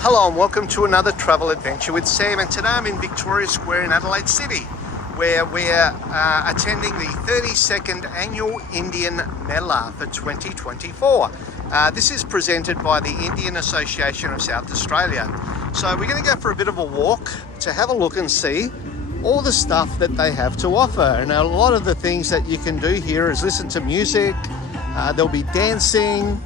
Hello and welcome to another travel adventure with Sam, and today I'm in Victoria Square in Adelaide City where we're attending the 32nd Annual Indian Mela for 2024. This is presented by the Indian Association of South Australia. So we're going to go for a bit of a walk to have a look and see all the stuff that they have to offer. And a lot of the things that you can do here is listen to music, there'll be dancing,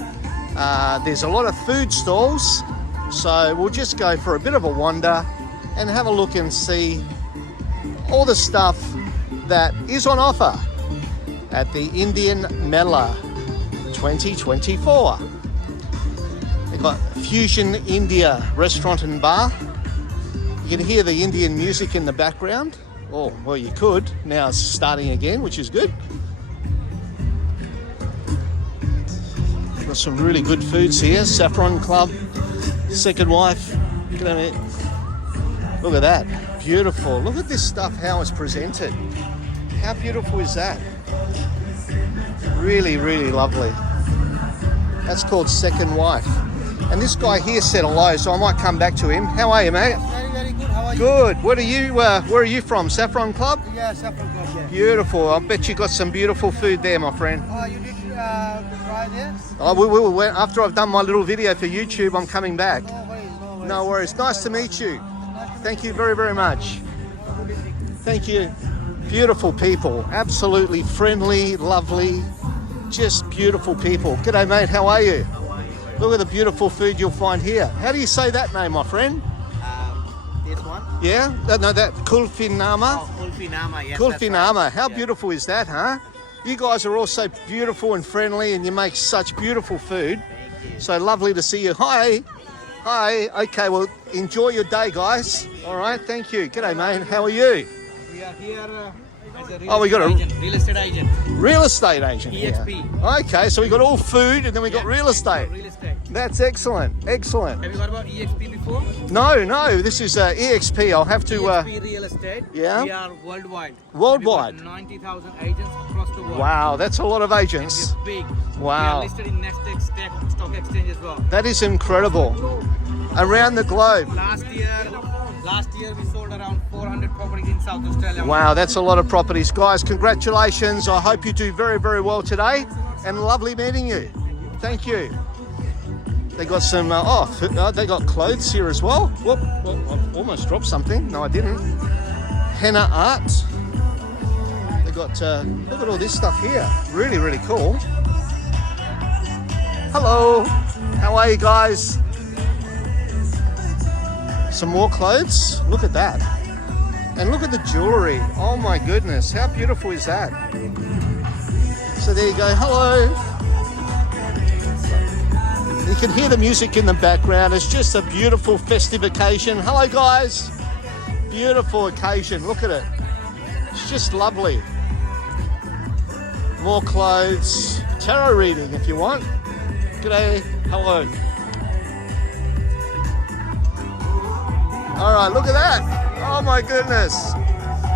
there's a lot of food stalls. So we'll just go for a bit of a wander and have a look and see all the stuff that is on offer at the Indian Mela 2024. They've got Fusion India restaurant and bar. You can hear the Indian music in the background. Oh, well, you could. Now it's starting again, which is good. Got some really good foods here. Saffron Club, Second Wife. Look at that. Beautiful. Look at this stuff, how it's presented. How beautiful is that? Really, really lovely. That's called Second Wife. And this guy here said hello, so I might come back to him. How are you, mate? Very, very good. How are you? Good. Where are you from? Saffron Club? Yeah, Saffron Club, yeah. Beautiful. I bet you got some beautiful food there, my friend. You did try there? Oh, after I've done my little video for YouTube, I'm coming back. No worries, no worries. No worries. Nice to meet you. Thank you very, very much. Thank you. Beautiful people. Absolutely friendly, lovely, just beautiful people. G'day, mate. How are you? Look at the beautiful food you'll find here. How do you say that name, my friend? This one? Yeah? No, that Kulfi Nama? Oh, Kulfi Nama, yes. Kulfi Nama. How Yeah. beautiful is that, huh? You guys are all so beautiful and friendly, and you make such beautiful food. So lovely to see you. Hi. Hi. Okay, well, enjoy your day, guys. All right, thank you. G'day, mate. How are you? We are here as a Oh, we got a real estate agent. real estate agent here. EXP. Okay, so we got all food, and then we got real estate. Real estate. That's excellent. Excellent. Have you heard about EXP before? No, this is EXP. I'll have to. EXP Real Estate. yeah? We are worldwide. Worldwide? We've got 90,000 agents across the world. Wow, that's a lot of agents. We're big. Wow. We are listed in Nasdaq Stock Exchange as well. That is incredible. Around the globe. Last year we sold around 400 properties in South Australia. Wow, that's a lot of properties. Guys, congratulations. I hope you do very, very well today. And lovely meeting you. Thank you. They got some, they got clothes here as well. Whoop, I almost dropped something. No, I didn't. Henna art. They got, look at all this stuff here. Really, really cool. Hello. How are you guys? Some more clothes. Look at that. And look at the jewelry. Oh my goodness. How beautiful is that? So there you go. Hello. You can hear the music in the background. It's just a beautiful festive occasion. Hello, guys. Beautiful occasion. Look at it. It's just lovely. More clothes. Tarot reading if you want. G'day. Hello. All right, look at that. Oh my goodness.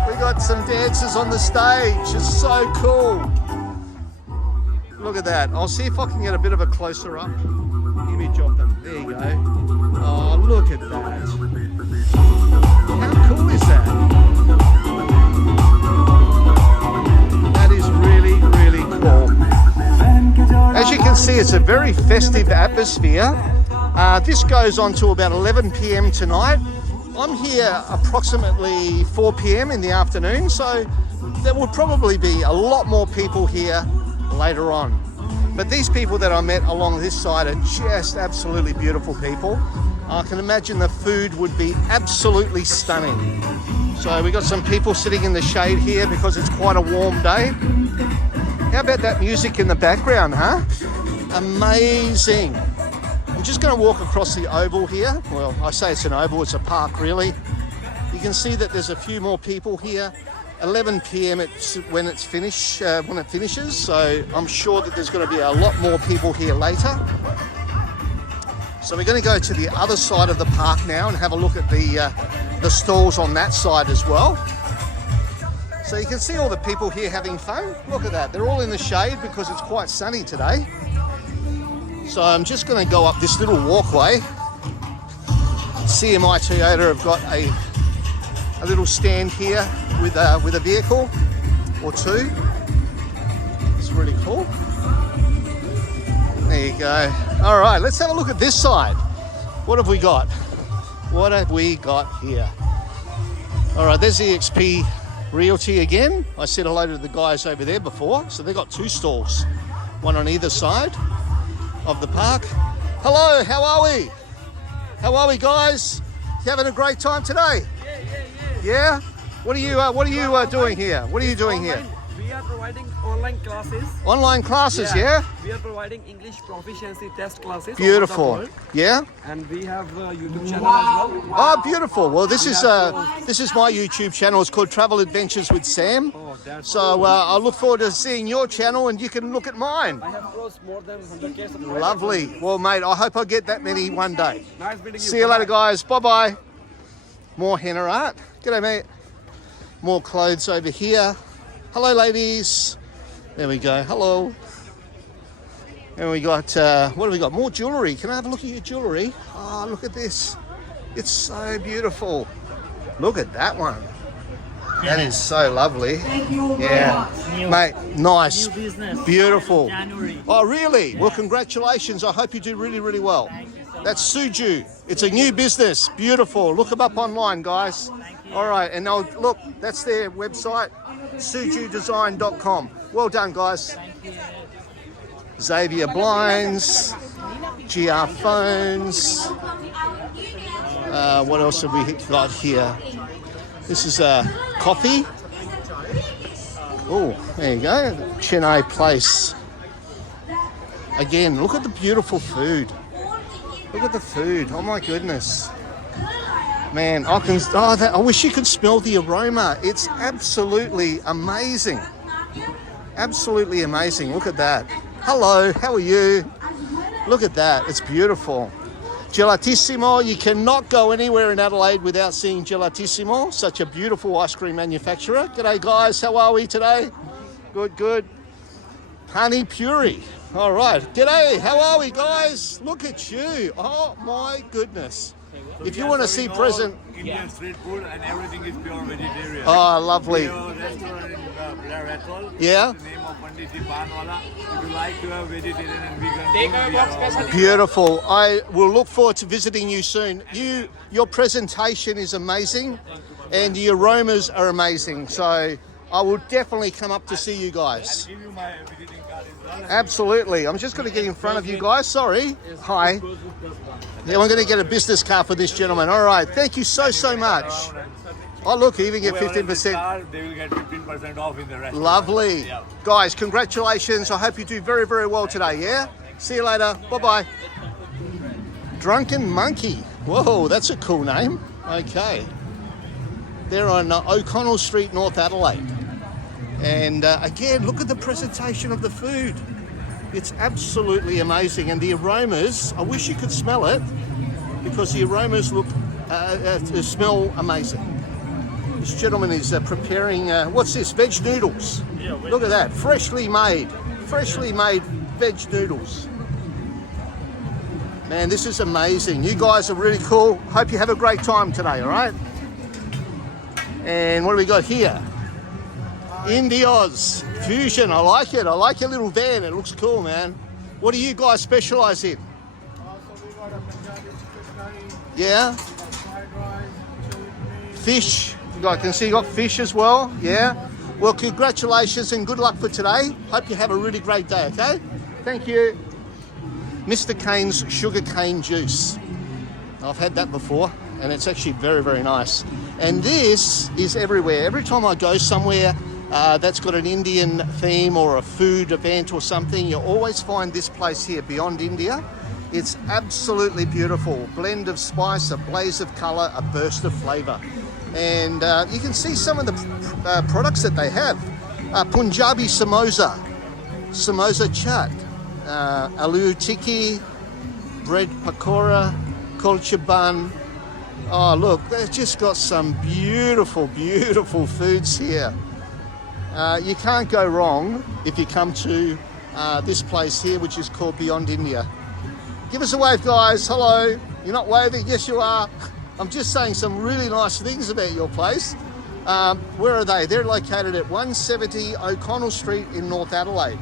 We got some dancers on the stage. It's so cool. Look at that. I'll see if I can get a bit of a closer up. Image of them. There you go. Oh, look at that. How cool is that? That is really, really cool. As you can see, it's a very festive atmosphere. This goes on to about 11 p.m. tonight. I'm here approximately 4 p.m. in the afternoon, so there will probably be a lot more people here later on. But these people that I met along this side are just absolutely beautiful people. I can imagine the food would be absolutely stunning. So we got some people sitting in the shade here because it's quite a warm day. How about that music in the background, huh? Amazing. I'm just going to walk across the oval here. Well, I say it's an oval, it's a park really. You can see that there's a few more people here. 11 p.m. when it finishes, so I'm sure that there's going to be a lot more people here later. So we're going to go to the other side of the park now and have a look at the stalls on that side as well. So you can see all the people here having fun. Look at that. They're all in the shade because it's quite sunny today. So I'm just going to go up this little walkway CMI Toyota have got a little stand here with a vehicle or two. It's really cool. There you go. All right, let's have a look at this side. What have we got? What have we got here? All right, there's EXP Realty again. I said hello to the guys over there before. So they've got two stalls, one on either side of the park. Hello, how are we? How are we, guys? You having a great time today? Yeah? What are you doing here? What are you doing here? We are providing online classes. Online classes, yeah? We are providing English proficiency test classes. Beautiful. All over the world. Yeah? And we have a YouTube channel as well. Oh, beautiful. Well, this is my YouTube channel. It's called Travel Adventures with Sam. Oh, that's So I look forward to seeing your channel, and you can look at mine. I have crossed more than 100K subscribers. Lovely. Well, mate, I hope I get that many one day. Nice meeting you. See you later, guys. Bye-bye. More henna art. G'day, mate. More clothes over here. Hello, ladies. There we go. Hello. And we got, what have we got? More jewellery. Can I have a look at your jewellery? Oh, look at this. It's so beautiful. Look at that one. That is so lovely. Thank you very Yeah. much. Mate, nice. New business. Beautiful. January. Oh, really? Well, congratulations. I hope you do really, really well. That's Suju. It's a new business. Beautiful. Look them up online, guys. All right. And now, look, that's their website, sujudesign.com. Well done, guys. Xavier Blinds, GR Phones. What else have we got here? This is coffee. Oh, there you go. Chennai Place. Again, look at the beautiful food. Look at the food. Oh my goodness. Man, I wish you could smell the aroma. It's absolutely amazing. Absolutely amazing. Look at that. Hello, how are you? Look at that. It's beautiful. Gelatissimo, you cannot go anywhere in Adelaide without seeing Gelatissimo, such a beautiful ice cream manufacturer. G'day guys, how are we today? Good, good. Honey Puri. All right, g'day, how are we guys? Look at you. Oh my goodness. If you want to see present... Indian street food and everything is pure vegetarian. Oh, lovely. We have a restaurant in Blair Atoll. Yeah? The name of Pandit Ji Panwala. If you like to have vegetarian and vegan food, we are all Beautiful. I will look forward to visiting you soon. Your presentation is amazing and the aromas are amazing. So I will definitely come up to see you guys. give you my visiting card as well. Absolutely. I'm just going to get in front of you guys. Sorry. Hi. Yeah, I'm going to get a business card for this gentleman. All right. Thank you so much. Oh, look, you even get Whoever has this 15%. card, they will get 15% off in the restaurant. Lovely. Yeah. Guys, congratulations. I hope you do very, very well today, yeah? See you later. Bye-bye. Drunken Monkey. Whoa, that's a cool name. Okay. They're on O'Connell Street, North Adelaide. And again, look at the presentation of the food. It's absolutely amazing. And the aromas, I wish you could smell it because the aromas smell amazing. This gentleman is preparing, what's this, veg noodles. Look at that, freshly made veg noodles. Man, this is amazing. You guys are really cool. Hope you have a great time today, all right? And what do we got here? Indios Fusion, I like it. I like your little van, it looks cool, man. What do you guys specialize in? Yeah? Fish. I can see you got fish as well, yeah? Well, congratulations and good luck for today. Hope you have a really great day, okay? Thank you. Mr. Cane's sugar cane juice. I've had that before and it's actually very, very nice. And this is everywhere. Every time I go somewhere that's got an Indian theme or a food event or something, you always find this place here, Beyond India. It's absolutely beautiful. Blend of spice, a blaze of colour, a burst of flavour. And you can see some of the products that they have. Punjabi samosa, samosa chaat, aloo tikki, bread pakora, kulcha bun. Oh look, they've just got some beautiful, beautiful foods here. You can't go wrong if you come to this place here, which is called Beyond India. Give us a wave, guys. Hello. You're not waving? Yes, you are. I'm just saying some really nice things about your place. Where are they? They're located at 170 O'Connell Street in North Adelaide.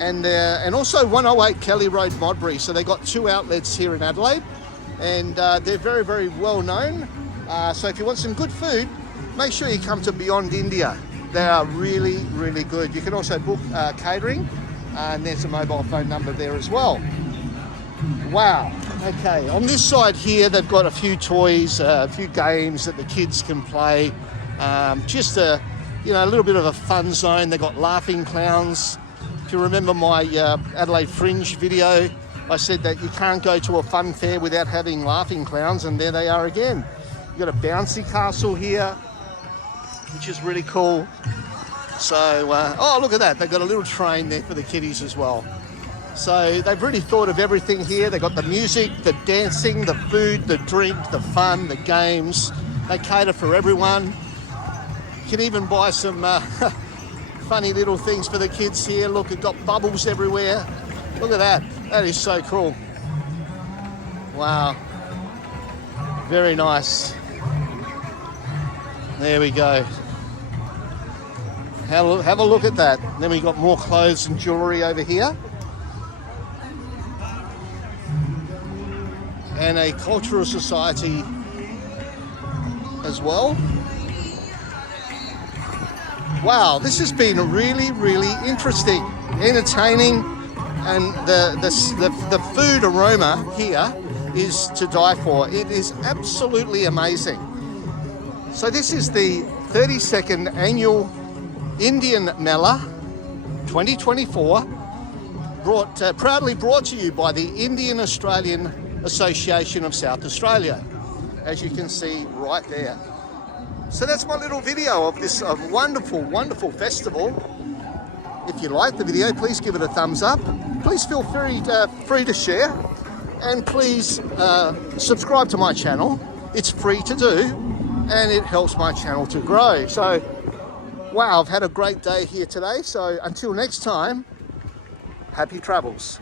And also 108 Kelly Road, Modbury. So they got 2 outlets here in Adelaide, and they're very, very well known. So if you want some good food, make sure you come to Beyond India. They are really, really good. You can also book catering, and there's a mobile phone number there as well. Wow. Okay, on this side here, they've got a few toys, a few games that the kids can play. Just a little bit of a fun zone. They've got laughing clowns. If you remember my Adelaide Fringe video, I said that you can't go to a fun fair without having laughing clowns, and there they are again. You've got a bouncy castle here, which is really cool. So, oh, look at that. They've got a little train there for the kiddies as well. So they've really thought of everything here. They've got the music, the dancing, the food, the drink, the fun, the games. They cater for everyone. You can even buy some funny little things for the kids here. Look, it's got bubbles everywhere. Look at that. That is so cool. Wow. Very nice. There we go. Have a look at that. Then we've got more clothes and jewellery over here. And a cultural society as well. Wow, this has been really, really interesting, entertaining, and the food aroma here is to die for. It is absolutely amazing. So this is the 32nd annual Indian Mela 2024, proudly brought to you by the Indian Australian Association of South Australia, as you can see right there. So that's my little video of this wonderful, wonderful festival. If you like the video, please give it a thumbs up. Please feel free to share, and please subscribe to my channel. It's free to do, and it helps my channel to grow. So, wow, I've had a great day here today. So until next time, happy travels.